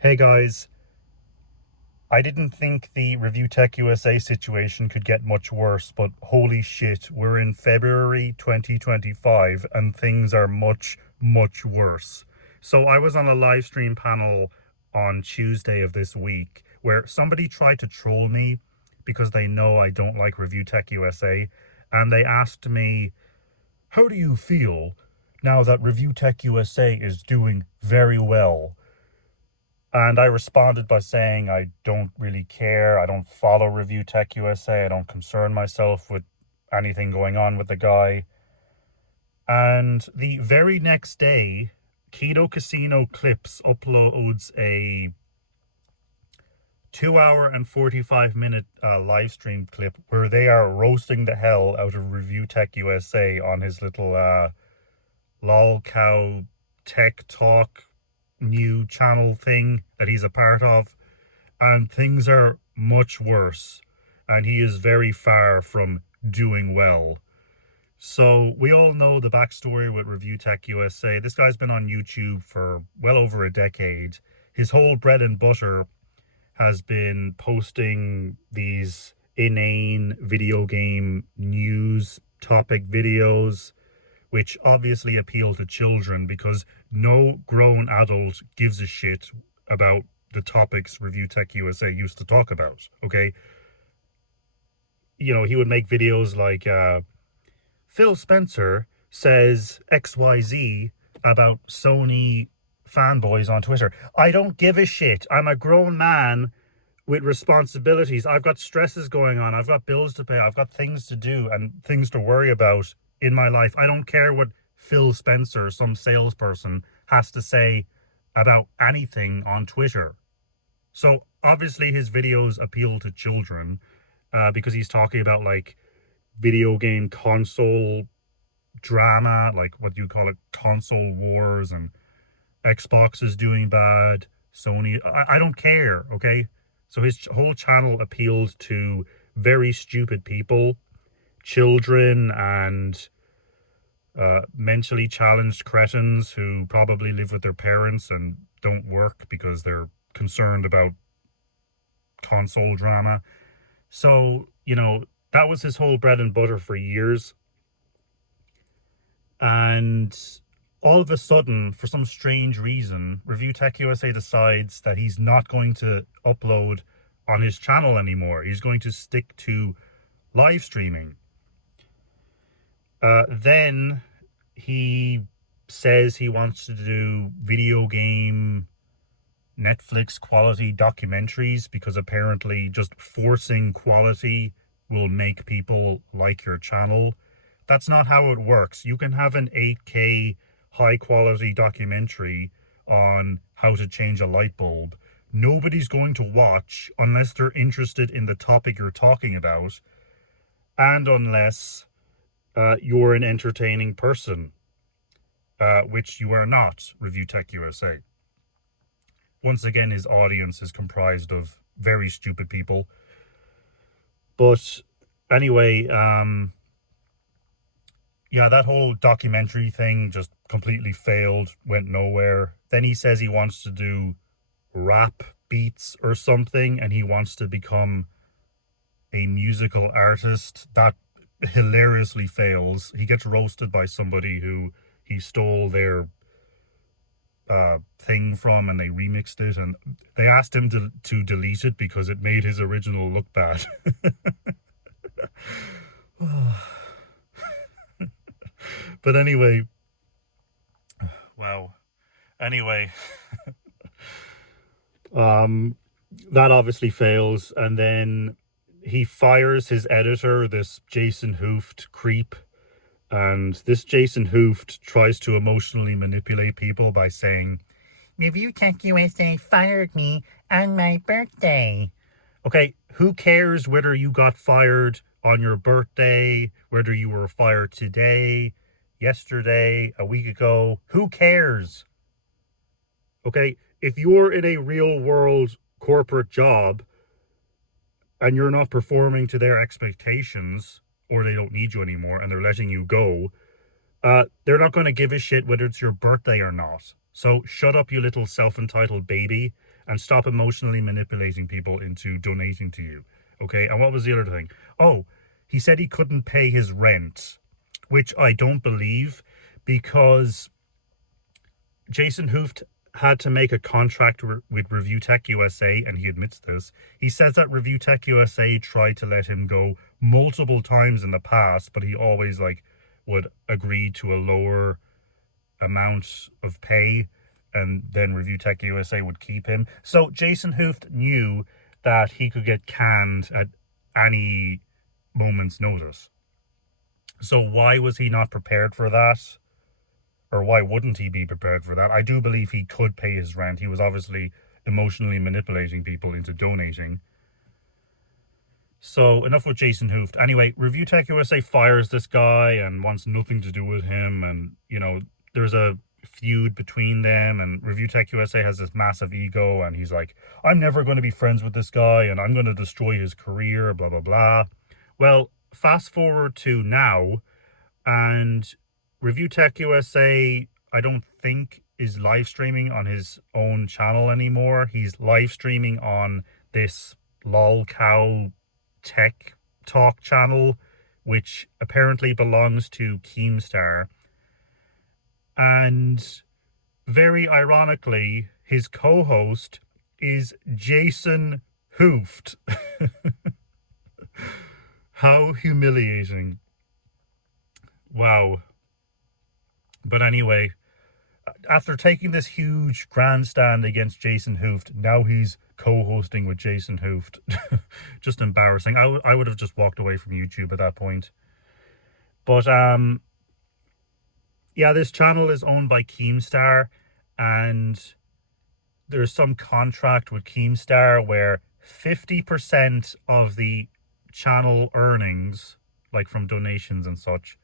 Hey guys, I didn't think the ReviewTechUSA situation could get much worse, but holy shit, we're in February 2025 and things are much, much worse. So I was on a live stream panel on Tuesday of this week where somebody tried to troll me because they know I don't like ReviewTechUSA, and they asked me, how do you feel now that ReviewTechUSA is doing very well? And I responded by saying I don't really care. I don't follow Review Tech USA. I don't concern myself with anything going on with the guy. And the very next day, Keto Casino Clips uploads a 2 hour and 45 minute live stream clip where they are roasting the hell out of Review Tech USA on his little lol cow tech talk new channel thing that he's a part of, and things are much worse, and he is very far from doing well. So we all know the backstory with Review Tech USA. This guy's been on YouTube for well over a decade. His whole bread and butter has been posting these inane video game news topic videos, which obviously appeal to children because no grown adult gives a shit about the topics Review Tech USA used to talk about, okay? You know, he would make videos like, Phil Spencer says XYZ about Sony fanboys on Twitter. I don't give a shit. I'm a grown man with responsibilities. I've got stresses going on. I've got bills to pay. I've got things to do and things to worry about in my life. I don't care what Phil Spencer, some salesperson, has to say about anything on Twitter. So obviously his videos appeal to children because he's talking about like video game console drama, like what do you call it, console wars, and Xbox is doing bad, Sony. I don't care, okay? So his whole channel appealed to very stupid people, children, and mentally challenged cretins who probably live with their parents and don't work because they're concerned about console drama. So, you know, that was his whole bread and butter for years. And all of a sudden, for some strange reason, Review Tech USA decides that he's not going to upload on his channel anymore. He's going to stick to live streaming. Then he says he wants to do video game Netflix quality documentaries because apparently just forcing quality will make people like your channel. That's not how it works. You can have an 8K high quality documentary on how to change a light bulb. Nobody's going to watch unless they're interested in the topic you're talking about, and unless you're an entertaining person, which you are not, Review Tech USA. Once again, his audience is comprised of very stupid people. But anyway, yeah, that whole documentary thing just completely failed, went nowhere. Then he says he wants to do rap beats or something, and he wants to become a musical artist. That hilariously fails. He gets roasted by somebody who he stole their thing from, and they remixed it, and they asked him to delete it because it made his original look bad. But anyway, wow. Anyway, that obviously fails, and then he fires his editor, this Jason Hoof creep, and this Jason Hoof tries to emotionally manipulate people by saying, Review Tech USA fired me on my birthday. Okay, who cares whether you got fired on your birthday, whether you were fired today, yesterday, a week ago? Who cares? Okay, if you're in a real world corporate job and you're not performing to their expectations, or they don't need you anymore and they're letting you go, they're not going to give a shit whether it's your birthday or not. So shut up, you little self-entitled baby, and stop emotionally manipulating people into donating to you. Okay, and what was the other thing? Oh, he said he couldn't pay his rent, which I don't believe, because Jason Hoof had to make a contract with ReviewTechUSA, and he admits this. He says that ReviewTechUSA tried to let him go multiple times in the past, but he always would agree to a lower amount of pay, and then ReviewTechUSA would keep him. So Jason Hoof knew that he could get canned at any moment's notice. So why was he not prepared for that? Or why wouldn't he be prepared for that? I do believe he could pay his rent. He was obviously emotionally manipulating people into donating. So enough with Jason Hoof. Anyway, ReviewTechUSA fires this guy and wants nothing to do with him. And, you know, there's a feud between them, and ReviewTechUSA has this massive ego, and he's like, I'm never going to be friends with this guy, and I'm going to destroy his career, blah, blah, blah. Well, fast forward to now, and ReviewTechUSA, I don't think, is live streaming on his own channel anymore. He's live streaming on this lolcow tech talk channel, which apparently belongs to Keemstar. And very ironically, his co-host is Jason Hoof. How humiliating. Wow. But anyway, after taking this huge grandstand against Jason Hoof, now he's co-hosting with Jason Hoof. Just embarrassing. I would have just walked away from YouTube at that point. But yeah, this channel is owned by Keemstar, and there's some contract with Keemstar where 50% of the channel earnings, like from donations and such,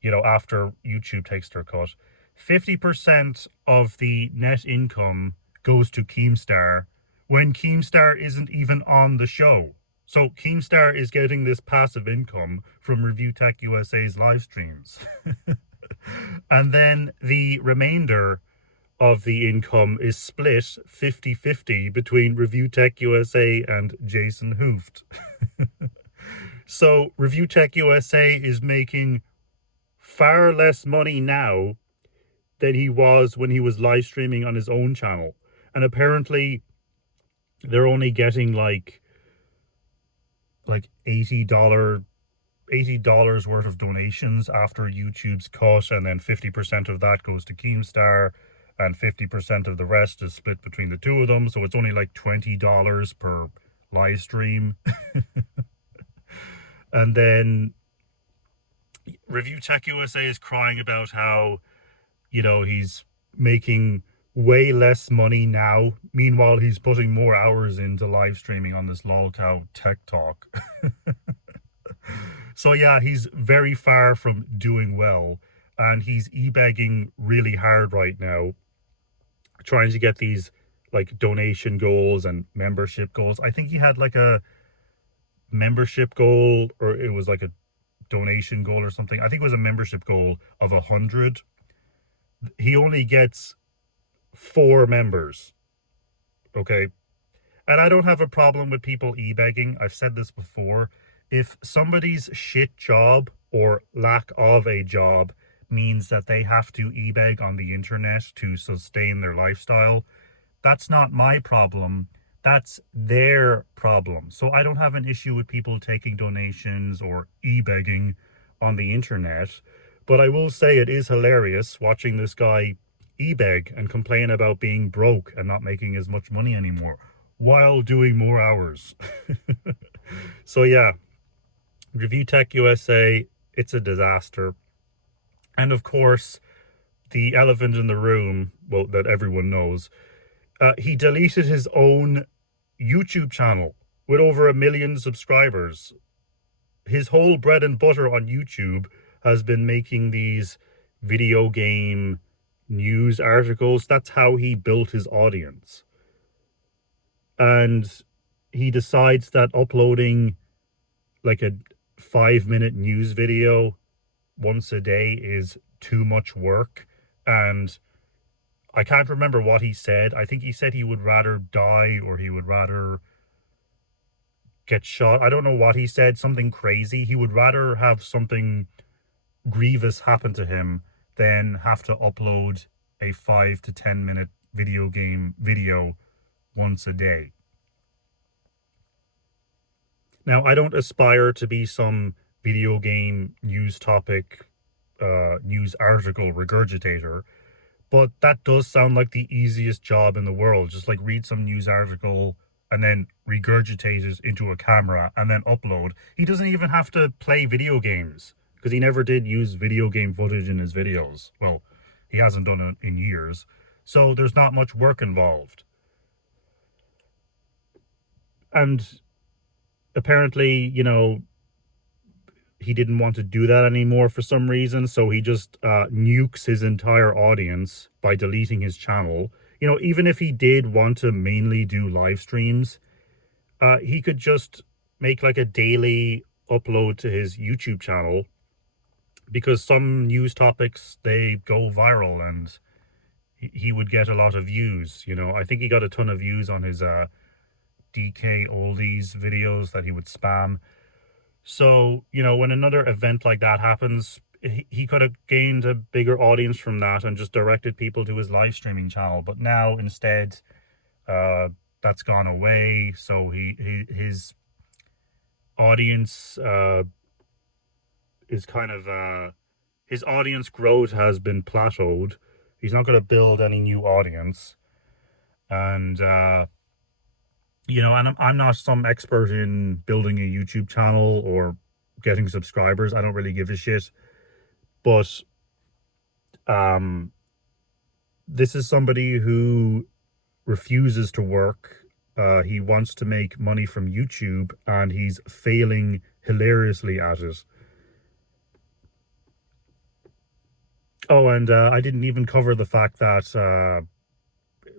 you know, after YouTube takes their cut, 50% of the net income goes to Keemstar when Keemstar isn't even on the show. So Keemstar is getting this passive income from ReviewTechUSA's live streams. And then the remainder of the income is split 50-50 between ReviewTechUSA and Jason Hoof. So ReviewTechUSA is making far less money now than he was when he was live streaming on his own channel. And apparently they're only getting like $80 worth of donations after YouTube's cut, and then 50% of that goes to Keemstar, and 50% of the rest is split between the two of them. So it's only like $20 per live stream. And then ReviewTechUSA is crying about how, you know, he's making way less money now. Meanwhile, he's putting more hours into live streaming on this lolcow tech talk. So yeah, he's very far from doing well, and he's ebegging really hard right now, trying to get these like donation goals and membership goals. I think he had like a membership goal, or it was like a donation goal or something. I think it was a membership goal of 100. He only gets 4 members. Okay. And I don't have a problem with people ebegging. I've said this before. If somebody's shit job or lack of a job means that they have to ebeg on the internet to sustain their lifestyle, that's not my problem. That's their problem. So I don't have an issue with people taking donations or ebegging on the internet. But I will say it is hilarious watching this guy ebeg and complain about being broke and not making as much money anymore while doing more hours. So yeah, ReviewTechUSA, it's a disaster. And of course, the elephant in the room, well, that everyone knows, he deleted his own YouTube channel with over 1 million subscribers. His whole bread and butter on YouTube has been making these video game news articles. That's how he built his audience. And he decides that uploading like a 5-minute news video once a day is too much work. And I can't remember what he said. I think he said he would rather die or he would rather get shot. I don't know what he said, something crazy. He would rather have something grievous happen to him than have to upload a 5 to 10 minute video game video once a day. Now, I don't aspire to be some video game news topic, news article regurgitator, but that does sound like the easiest job in the world. Just like read some news article and then regurgitate it into a camera and then upload. He doesn't even have to play video games because he never did use video game footage in his videos. Well, he hasn't done it in years. So there's not much work involved. And apparently, he didn't want to do that anymore for some reason, so he just nukes his entire audience by deleting his channel. Even if he did want to mainly do live streams, he could just make like a daily upload to his YouTube channel, because some news topics, they go viral and he would get a lot of views. I think he got a ton of views on his DK oldies videos that he would spam. So, when another event like that happens, he could have gained a bigger audience from that and just directed people to his live streaming channel. But now instead, that's gone away. So his audience is kind of his audience growth has been plateaued. He's not going to build any new audience, and and I'm not some expert in building a YouTube channel or getting subscribers. I don't really give a shit. But this is somebody who refuses to work. He wants to make money from YouTube, and he's failing hilariously at it. Oh, and I didn't even cover the fact that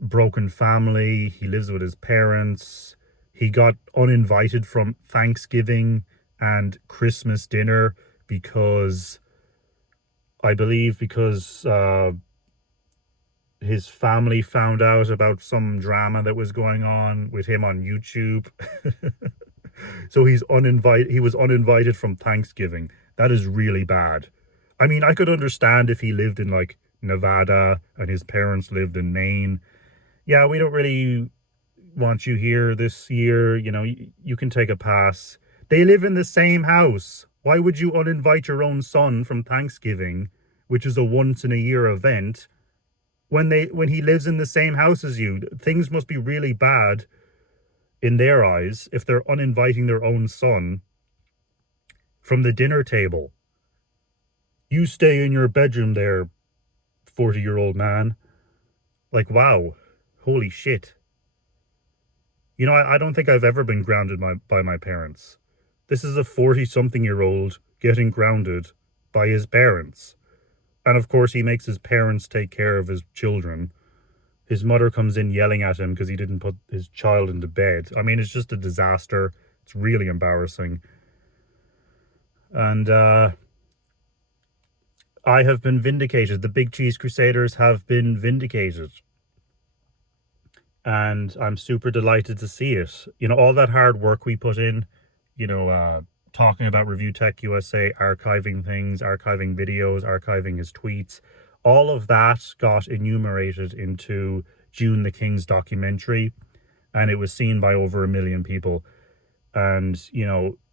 broken family, he lives with his parents, he got uninvited from Thanksgiving and Christmas dinner because his family found out about some drama that was going on with him on YouTube. So he was uninvited from Thanksgiving. That is really bad. I mean, I could understand if he lived in like Nevada and his parents lived in Maine. Yeah, we don't really want you here this year. You can take a pass. They live in the same house. Why would you uninvite your own son from Thanksgiving, which is a once in a year event, when he lives in the same house as you? Things must be really bad in their eyes if they're uninviting their own son from the dinner table. You stay in your bedroom there, 40-year-old man. Like, wow. Holy shit. I don't think I've ever been grounded by my parents. This is a 40-something-year-old getting grounded by his parents. And of course, he makes his parents take care of his children. His mother comes in yelling at him because he didn't put his child into bed. I mean, it's just a disaster. It's really embarrassing. And I have been vindicated. The Big Cheese Crusaders have been vindicated. And I'm super delighted to see it. All that hard work we put in, talking about ReviewTechUSA, archiving things, archiving videos, archiving his tweets, all of that got enumerated into June the King's documentary, and it was seen by over 1 million people. And,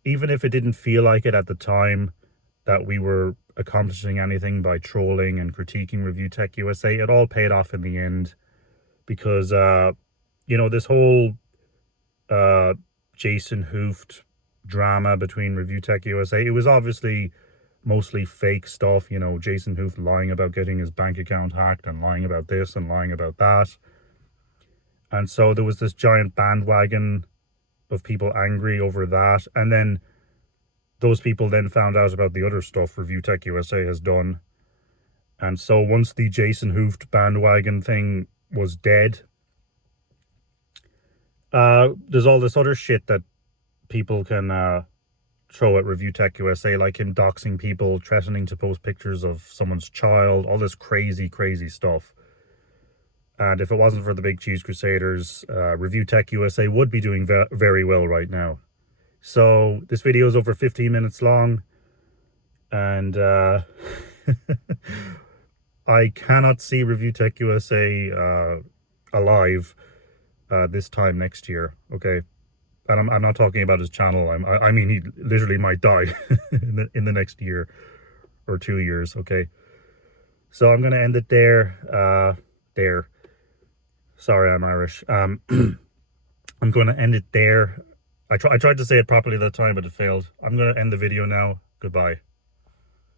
even if it didn't feel like it at the time that we were accomplishing anything by trolling and critiquing ReviewTechUSA, it all paid off in the end. Because, this whole Jason Hoof drama between ReviewTechUSA, it was obviously mostly fake stuff. Jason Hoof lying about getting his bank account hacked and lying about this and lying about that. And so there was this giant bandwagon of people angry over that. And then those people then found out about the other stuff ReviewTechUSA has done. And so once the Jason Hoof bandwagon thing was dead, there's all this other shit that people can throw at ReviewTechUSA, like him doxing people, threatening to post pictures of someone's child, all this crazy, crazy stuff. And if it wasn't for the big cheese crusaders, ReviewTechUSA would be doing very well right now. So this video is over 15 minutes long, and I cannot see ReviewTechUSA alive this time next year. Okay, and I'm not talking about his channel. I mean he literally might die in the next year or 2 years. Okay, so I'm gonna end it there. Sorry, I'm Irish. I'm going to end it there. I tried to say it properly that time, but it failed. I'm going to end the video now. Goodbye.